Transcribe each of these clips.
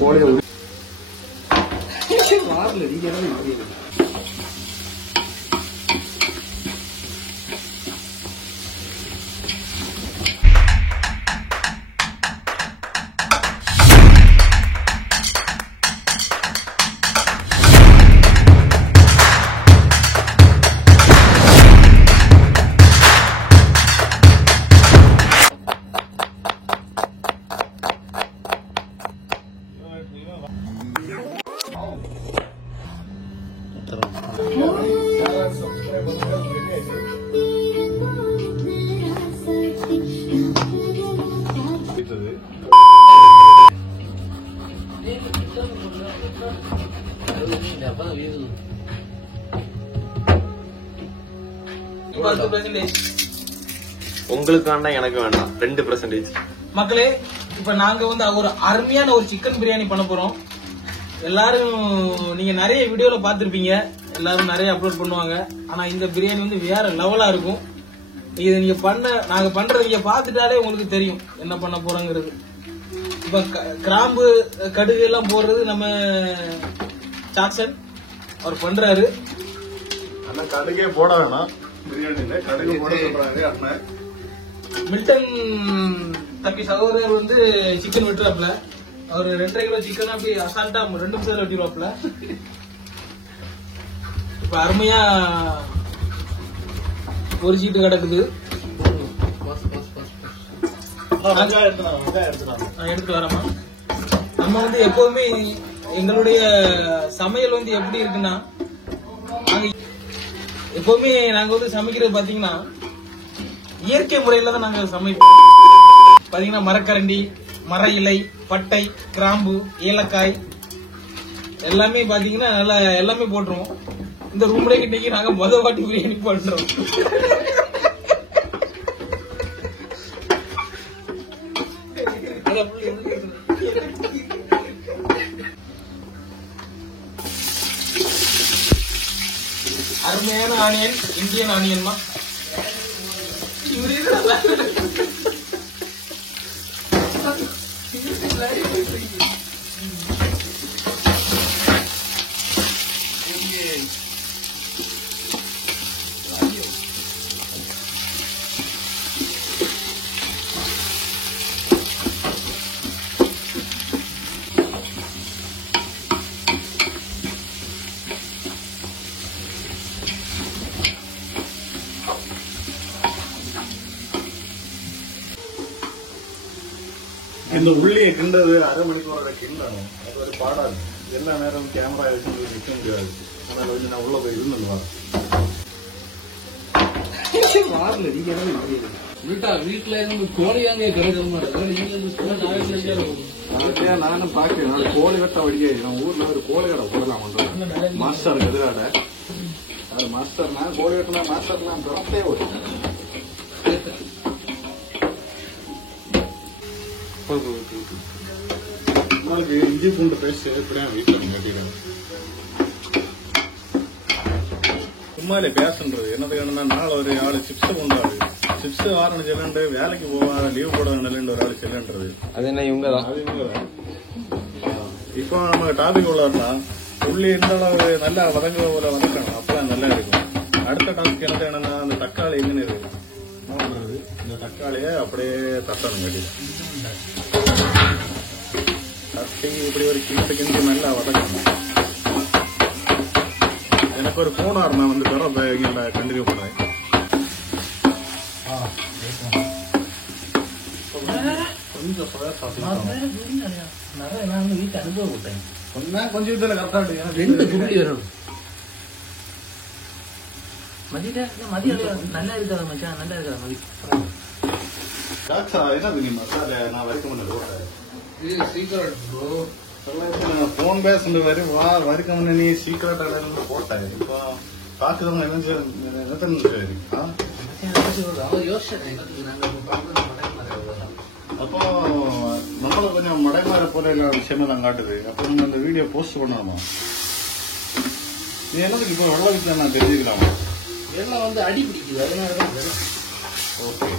கோழியை வாரல நீங்க என்ன உங்களுக்கான எனக்கு வேண்டாம் 2%. மக்களே, இப்ப நாங்க வந்து ஒரு அருமையான ஒரு சிக்கன் பிரியாணி பண்ண போறோம். எல்லாரும் நீங்க நிறைய வீடியோல பாத்திருப்பீங்க, எல்லாரும் நிறைய அப்லோட் பண்ணுவாங்க. ஆனா இந்த பிரியாணி வந்து வேற லெவலா இருக்கும். இது நீங்க நாங்க பண்றது நீங்க பாத்துட்டாலே உங்களுக்கு தெரியும் என்ன பண்ண போறோங்கிறது. இப்ப கிராம்பு கடுகு எல்லாம் போடுறது நம்ம சாக்சன் அவர் பண்றாரு. ஆனா கடுகே போட வேணாம் பிரியாணில, கடுகு போட சொல்றாங்க அண்ணன். மில்டன் தம்பி சகோதரர் வந்து சிக்கன் வெட்டுறாப்ல. அவர் 2.5 கிலோ சிக்கன் அப்படி அசால்ட்டா 2 நிமிஷத்துல வெட்டிடுவாப்ல. இப்ப அருமையா ஒரு சீட்டு கிடக்குது. எடுத்து வரமா. நம்ம வந்து எப்பவுமே எங்களுடைய சமையல் வந்து எப்படி இருக்குன்னா, எப்பவுமே நாங்க வந்து சமைக்கிறது பாத்தீங்கன்னா இயற்கை முறையில தான் நாங்க சமைப்போம். பாத்தீங்கன்னா மரக்கரண்டி, மர இலை, பட்டை, கிராம்பு, ஏலக்காய் எல்லாமே பாத்தீங்கன்னா நல்லா எல்லாமே போட்டுருவோம். இந்த ரூம்ல இன்னைக்கு நாங்க வாட்டி பிரியாணி பண்றோம். அருமையான ஆனியன், இந்தியன் ஆனியன் தான். இந்த உள்ளியை கிண்டது அரை மணிக்கூரோட கிண்டணும். அது ஒரு பாடாது. எல்லா நேரம் கேமரா வச்சு நிற்க முடியாது. அதனால வந்து நான் உள்ள போய் இருந்துருவேன். வாரல நீங்க என்ன வீட்டுல இருந்து கோழி அங்கே கிடைக்க நானும் பாக்கிறேன். கோழி வெட்ட வழியே நான் ஊர்ல ஒரு கோழி கடை போடலாம் பண்றேன். மாஸ்டருக்கு எதிராட மாஸ்டர் நான் கோழி வெட்டினா மாஸ்டர்லாம் பிறப்பே வரும். நாளைக்கு இஞ்சி பூண்டு பேஸ்ட் எப்படியா வீட்டில் கட்டிடுறேன். சும்மாலே பேசுன்றது என்னதுக்கான நாள் ஒரு ஆளு சிப்ஸ் கொண்டாடு சிப்ஸ் வாரணும் செல்லண்டு வேலைக்கு போவாங்க லீவ் போட நிலைன்னு ஒரு ஆளு செல்லன்றது. அது என்ன இவங்கதான். இப்போ நம்ம டாபிக் உள்ளா உள்ளி இந்த அளவு நல்லா வதங்குற போல வதக்கணும். அப்பெல்லாம் நல்லா இருக்கும். அடுத்த டாபிக் என்னன்னா அந்த தக்காளி எங்கன்னு இருக்கு. இந்த தக்காளியை அப்படியே தட்டணும் கட்டி தட்டி இப்படி ஒரு கிண்டு நல்லா வதக்கணும். எனக்கு ஒரு போனார் நான் வந்து பெற கண்டினியூ பண்றேன். கொஞ்சம் வீட்டு அனுபவப்பட்டேன். கொஞ்சம் இதுல கரெக்டா 2 துள்ளி வரும். மதியம் நல்லா இருக்காத மச்சான், நல்லா இருக்காத மதியம். என்னது நீ மசாலா நான் வரைக்கும் பண்ணது சீக்கிரம் ப்ரோ. போன் பேசுறது வரைக்கும் முன்ன நீ சீக்கிரட் அடையில போட்டாரு. இப்போ பாக்குறவங்க அப்போ நம்மள கொஞ்சம் மடைமாற போல விஷயம் தான் காட்டுது. அப்போ நம்ம அந்த வீடியோ போஸ்ட் பண்ணணுமா? நீ என்னதுக்கு இப்போ வெள்ள வீட்டுல நான் தெரிஞ்சுக்கலாமா? எல்லாம் வந்து அடி பிடிக்குது, அதனாலதான். ஓகே.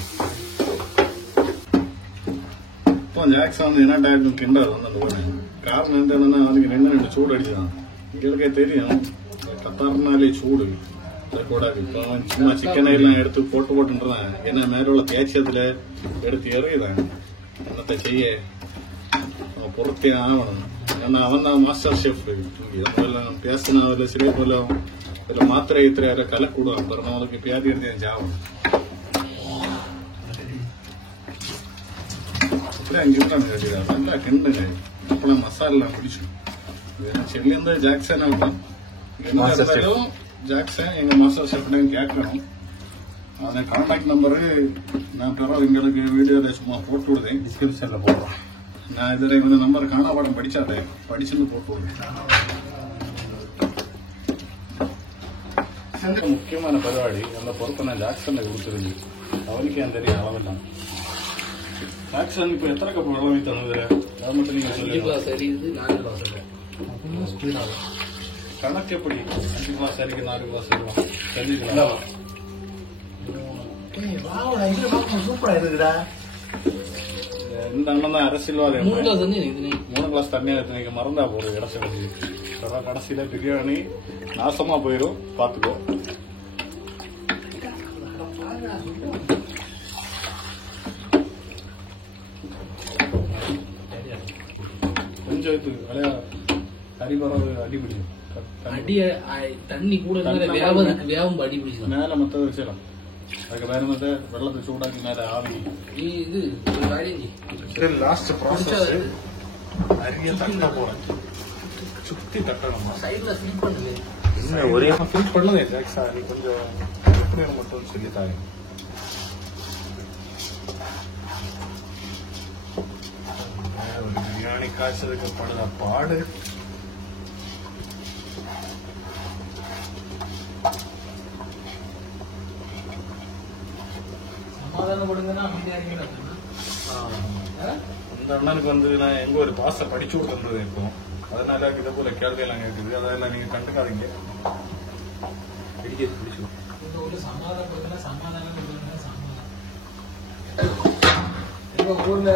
இப்போ இப்போ ஜாக்சன் வந்து என்ன டைம் கிண்டாரு வந்து அந்த போனேன். காரணம் என்னன்னா அவனுக்கு 2 சூடு அடிச்சுதான். எங்களுக்கே தெரியும் கத்தாருனாலே சூடு கூடாது. இப்போ சும்மா சிக்கனை எல்லாம் எடுத்து போட்டுன்றான். ஏன்னா மேல உள்ள தேய்ச்சதுல எடுத்து எறியுதான். என்னத்தை செய்ய பொறுத்தே ஆகணும். ஏன்னா அவன் தான் மாஸ்டர் ஷெஃப். இதெல்லாம் பேசினா அதுல சிறிய போல இதுல மாத்திரை இத்திரையார கலக்கூடாது. அப்புறம் அவனுக்கு பியாதி எடுத்து ஜாவணும். அப்படியே அங்கே நல்லா கிண்டுங்க. அப்பெல்லாம் மசாலா பிடிச்சும் செல்லியிருந்தா ஜாக்சன் ஆகட்டும். என்ன இருந்தாலும் ஜாக்சன் எங்க மாஸ்டர் ஷெஃப்டையும் கேட்கணும். அந்த கான்டாக்ட் நம்பரு நான் பிறகு எங்களுக்கு வீடியோல சும்மா போட்டு விடுதேன். டிஸ்கிரிப்ஷன்ல போடுறேன். நான் இதுல இந்த நம்பர் காணாபாடம் படிச்சாதே படிச்சுன்னு போட்டு விடுறேன். முக்கியமான பரிபாடி அந்த பொறுப்பை நான் ஜாக்சன் கொடுத்துருந்து அவனுக்கு அந்த தெரியும் அளவெல்லாம். ஜாக்சன் இப்ப எத்தனை கப் வெள்ளம் வைத்தது அதை மட்டும் நீங்க சொல்லுங்க. கணக்கு எப்படி 5 கிளாஸ் சரிக்கு 4 கிளாஸ் தெரிஞ்சுக்கலாம். சூப்பரா இருக்குடா. இந்த அண்ணன் தான் அரசியல்வாதி. 3 கிளாஸ் தண்ணியா நீங்க மறந்தா போறது இடச்சு கடைசியில பிரியாணி நாசமா போயிடும். பாத்துக்கோ. கொஞ்சம் அலையா கறிபறவை அடிபிடிக்கும். தண்ணி கூட வேகம் அடி பிடிக்கும். மேல மத்த வச்சிடலாம். அதுக்கு வேற மத்த வெள்ளத்தை சூடாக்கி மேல ஆவி. இது லாஸ்ட் ப்ராசஸ் நிறைய தட்ட போறேன். சுத்தி தட்டணுமா சைட்ல ஃபில் பண்ணுது. இன்னும் ஒரே ஃபில் பண்ணல ஜாக்ஸா. நீ கொஞ்சம் எப்படி மட்டும் சொல்லித்தாங்க. பிரியாணி காய்ச்சதுக்கு படுத பாடு. இந்த அண்ணனுக்கு வந்து நான் எங்க ஒரு பாச படிச்சு விட்டுறது இப்போ. அதனால இதை போல கேள்வி எல்லாம் கேட்குது. அதெல்லாம் நீங்க கண்டுக்காதீங்க. பிடிச்சு ஊர்ல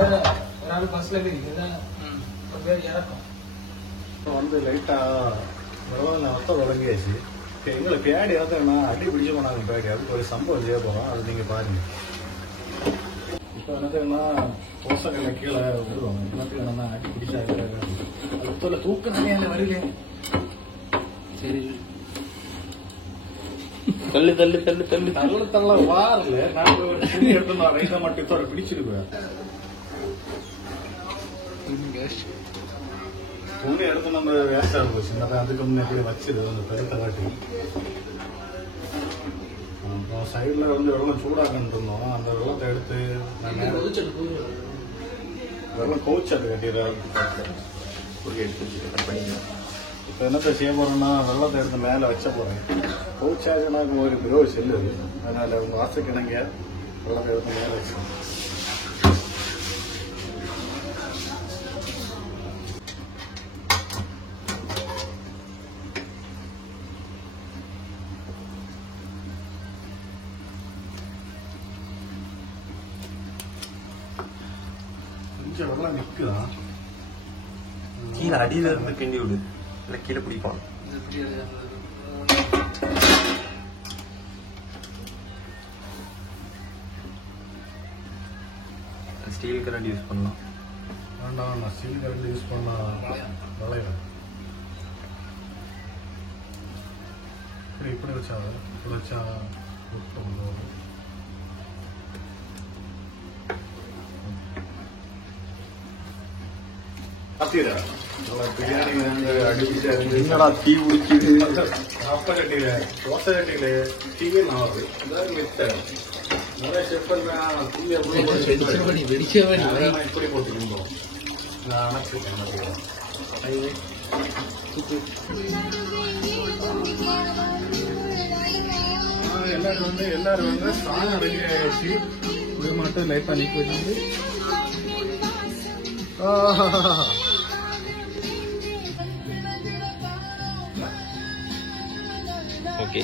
பஸ்ல வந்து லைட்டா ஒத்த விளங்கியாச்சு. எங்களை பேடி இறந்தா அடி பிடிச்சு போனாங்க. பேடி அதுக்கு ஒரு சம்பவம் செய்ய போறோம். அது நீங்க பாருங்க. இப்ப என்னதுன்னா தோசைகளை கீழே விடுவோம். என்னத்துக்கு அடி பிடிச்சா அது தூக்கம் வருது. சரி தள்ளு தள்ளு தள்ளு தள்ளு தள்ள தள்ள வாரல. நான் ஒரு துணி எடுத்து நான் ரைட்டா மட்டும் பிடிச்சிருவேன். துணி எடுத்து நம்ம வேஸ்ட் ஆக போச்சு. அதுக்கு முன்னாடி வச்சிரு அந்த பெருத்த காட்டி. அப்புறம் சைட்ல வந்து வெள்ளம் சூடாக்கன்னு இருந்தோம். அந்த வெள்ளத்தை எடுத்து வெள்ளம் கவுச்சு அது கட்டிடுறேன். இப்ப என்னத்த செய்ய போறேன்னா வெள்ளத்தை எடுத்து மேல வச்ச போறேன். கவுச்சாச்சுன்னா ஒரு பிரோய் செல்லுது. அதனால உங்க ஆசைக்கு இணங்க வெள்ளத்தை எடுத்து மேல வச்சேன். கொஞ்சம் வெள்ளம் நிக்குதா? கீழே அடியில இருந்து கிண்டி விடு. இல்ல கீழே பிடிப்பான். ஸ்டீல் கரண்ட் யூஸ் பண்ணலாம். வேண்டாம், நான் ஸ்டீல் கரண்ட் யூஸ் பண்ணா விளையிடும். இப்படி வச்சா பிரியாணி வந்து அடிப்பிட்டு என்னடா தீ உடிக்குது. அப்ப கட்டில தோசை கட்டில தீயே நாவது நிறைய செப் பண்றேன். தீ இப்படி போட்டுருந்தோம். நான் அணைச்சிருக்கேன். எல்லாரும் வந்து சாதம் ரெடி ஆயிடுச்சு. இது மட்டும் லைட் பண்ணி வச்சு ஓகே.